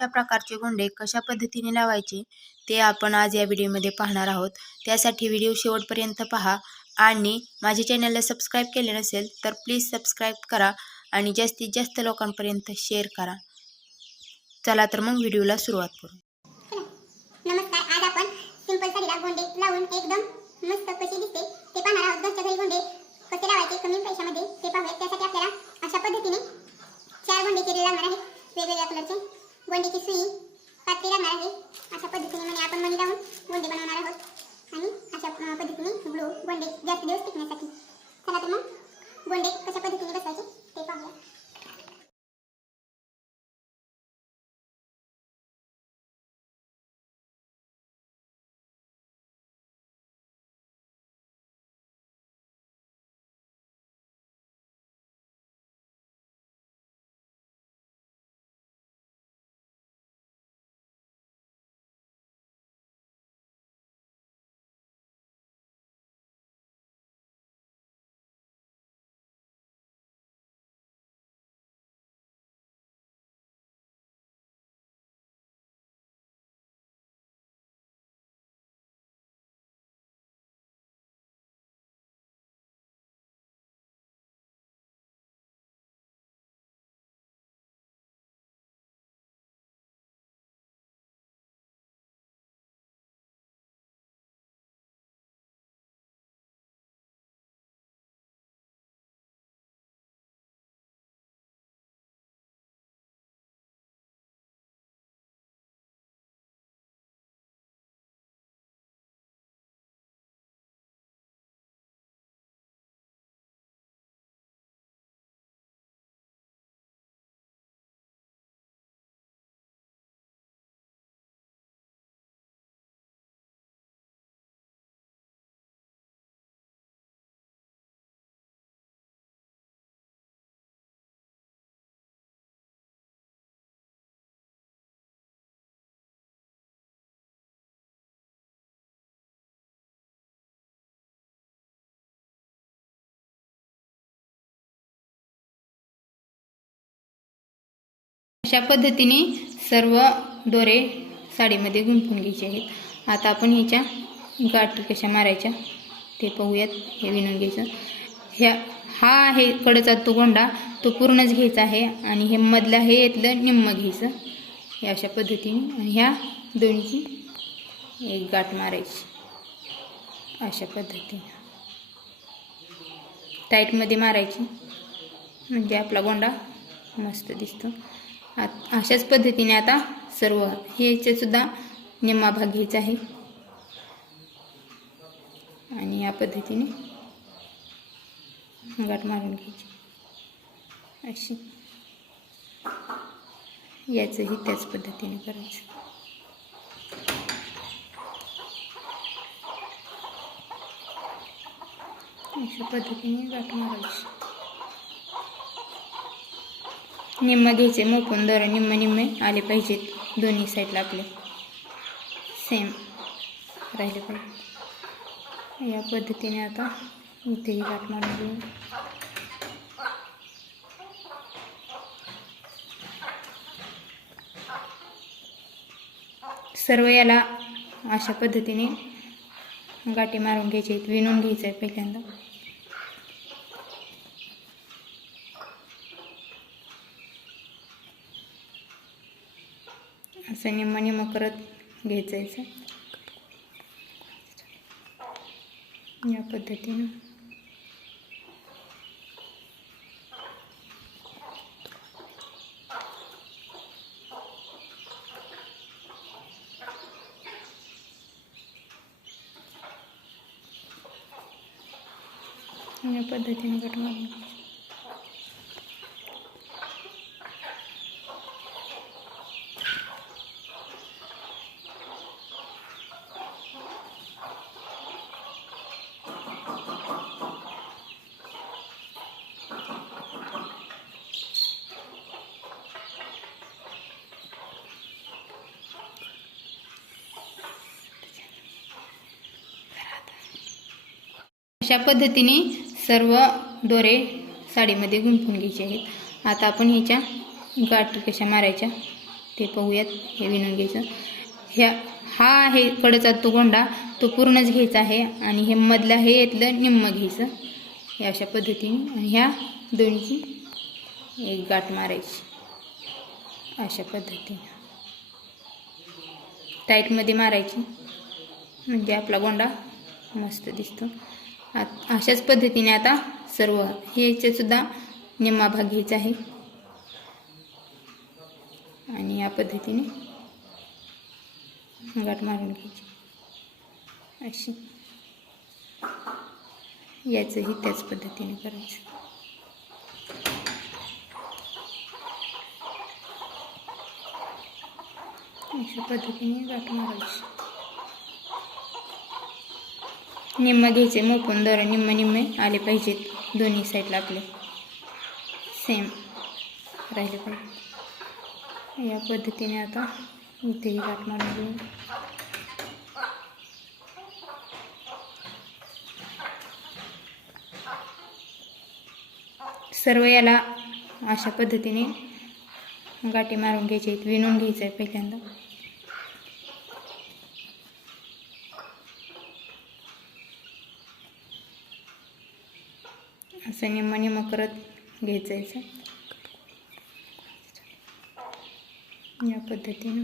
अशा प्रकारचे गोंडे कशा पद्धतीने लावायचे ते आपण आज या व्हिडिओमध्ये पाहणार आहोत। त्यासाठी व्हिडिओ शेवटपर्यंत पहा आणि माझ्या चॅनलला सबस्क्राईब केले नसेल तर प्लीज सबस्क्राईब करा आणि जास्तीत जास्त लोकांपर्यंत शेअर करा। चला तर मग व्हिडिओला सुरुवात करू। नमस्कार, आज आपण सिंपल साडीला गोंडे लावून एकदम मस्त कशी दिसते ते पाहणार आहोत। घरच्या घरी गोंडे कसे लावायचे कमी पैशामध्ये ते पाहूया। त्यासाठी आपल्याला अशा पद्धतीने 4 गोंडे केले लागणार आहेत। वेगवेगळ्या कलरचे गोंडेची सुई कात्री लागणार आहे। अशा पद्धतीने म्हणजे आपण मणी लावून गोंडे बनवणार आहोत आणि अशा पद्धतीने ग्लू गोंडे जास्त दिवस टिकण्यासाठी। चला तर मग गोंडे कशा पद्धतीने बसवायचे ते पाहूया। अशा पद्धतीने सर्व दोरे साडीमध्ये गुंफून घ्यायचे आहेत। आता आपण ह्याच्या गाठी कशा मारायच्या ते पाहूयात। हे विणून घ्यायचं। हा आहे कडचा तो गोंडा तो पूर्णच घ्यायचा आहे आणि हे मधलं हे यातलं निम्म घ्यायचं। हे अशा पद्धतीने आणि ह्या दोन्हीची एक गाठ मारायची अशा पद्धतीने टाईटमध्ये मारायची म्हणजे आपला गोंडा मस्त दिसतो। अशाच पद्धतीने आता सर्व ह्याचे सुद्धा निम्मा भाग घ्यायचा आहे आणि या पद्धतीने गाठ मारून घ्यायची अशी। याचंही त्याच पद्धतीने करायचं। अशा पद्धतीने गाठ मारायची। निम्म घ्यायचे मोकून दोरे निम्मे आले पाहिजेत दोन्ही साईडला आपले सेम राहिले पाहिजे। या पद्धतीने आता इथेही गाठ मारून घेऊ। सर्व याला अशा पद्धतीने गाठी मारून घ्यायचे आहेत। विणून घ्यायचं आहे पहिल्यांदा। असं निम्म करत घ्यायचं या पद्धतीने। या पद्धतीने गाठ मारून अशा पद्धतीने सर्व दोरे साडीमध्ये गुंफून घ्यायचे आहेत। आता आपण ह्याच्या गाठी कशा मारायच्या ते पाहूयात. हे विणून घ्यायचं. हा आहे कडचा तो गोंडा, तो पूर्णच घ्यायचा आहे आणि हे मधलं हे यातलं निम्म घ्यायचं. हे अशा पद्धतीने आणि ह्या दोन्हीची एक गाठ मारायची अशा पद्धतीने टाईटमध्ये मारायची, म्हणजे आपला गोंडा मस्त दिसतो. अशाच पद्धतीने आता सर्व ह्याचे सुद्धा निम्मा भाग घ्यायचा आहे आणि या पद्धतीने गाठ मारून घ्यायची अशी. याचंही त्याच पद्धतीने करायचं. अशा पद्धतीने गाठ मारायची. निम्म घ्यायचे मोपून दोरा, निम्मे आले पाहिजेत दोन्ही साईडला आपले सेम राहिले पाहिजे. या पद्धतीने आता इथेही गाठ मारून घेऊ. सर्व याला अशा पद्धतीने गाठी मारून घ्यायचे आहेत. विणून घ्यायचं आहे पहिल्यांदा. असं निम्म करत घ्यायचं आहे या पद्धतीने.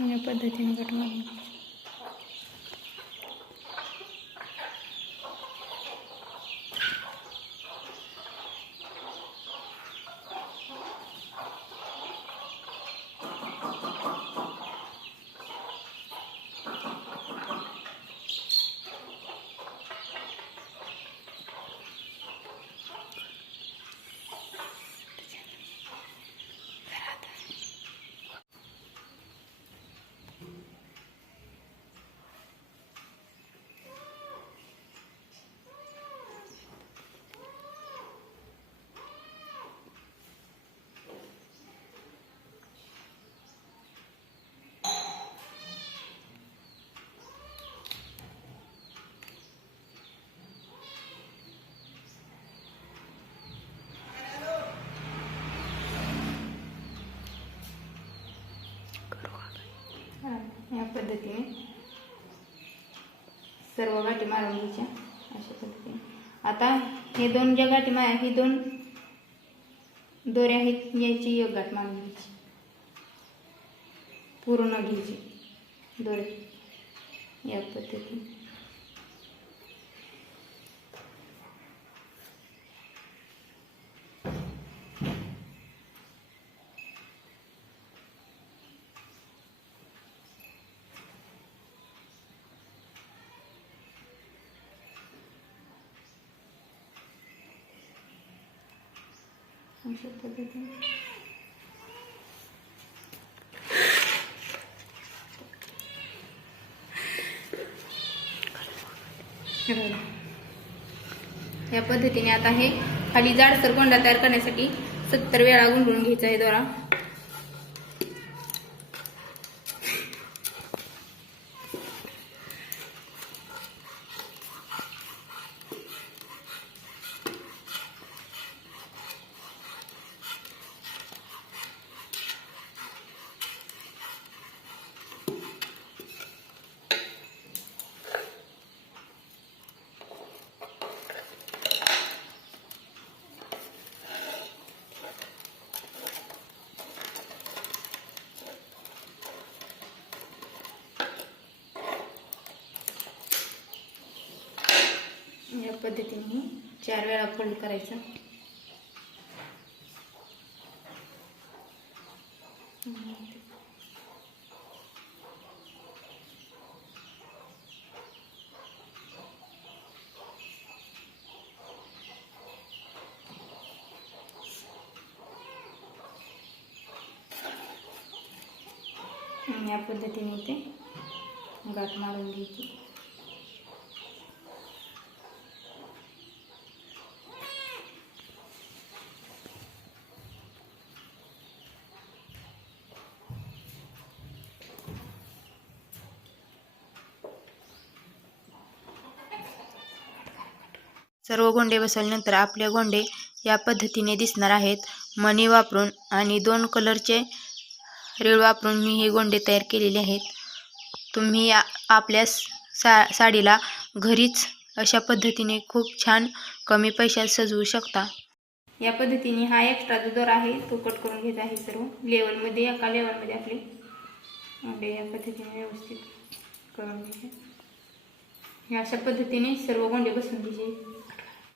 या पद्धतीने गाठ मारून या पद्धतीने सर्व गाठी मारून घ्यायच्या अशा पद्धतीने. आता हे दोन ज्या गाठी ही दोन दोऱ्या आहेत, याची एक गाठ मारून घ्यायची, पूर्ण घ्यायची दोरे या पद्धतीने. अशा पद्धतीने या पद्धतीने आता हे खाली जाडसर गोंडा तयार करण्यासाठी 70 वेळा गुंडळून घ्यायचा आहे दोरा. या पद्धतीने 4 वेळा फोल्ड करायचं. या पद्धतीने इथे गाठ मारून घ्यायची. सर्व गोंडे बसवल्यानंतर आपले गोंडे या पद्धतीने दिसणार आहेत. मणी वापरून आणि 2 कलरचे रीळ वापरून मी हे गोंडे तयार केलेले आहेत. तुम्ही आपल्या साडीला घरीच अशा पद्धतीने खूप छान कमी पैशात सजवू शकता. या पद्धतीने हा एक्स्ट्रा जो दोरा आहे तो कट करून घ्यायचा आहे. सर्व लेवलमध्ये एका लेवलमध्ये आपले गोंडे या पद्धतीने व्यवस्थित करून घ्यायचे. अशा पद्धतीने सर्व गोंडे बसवून घ्यायचे.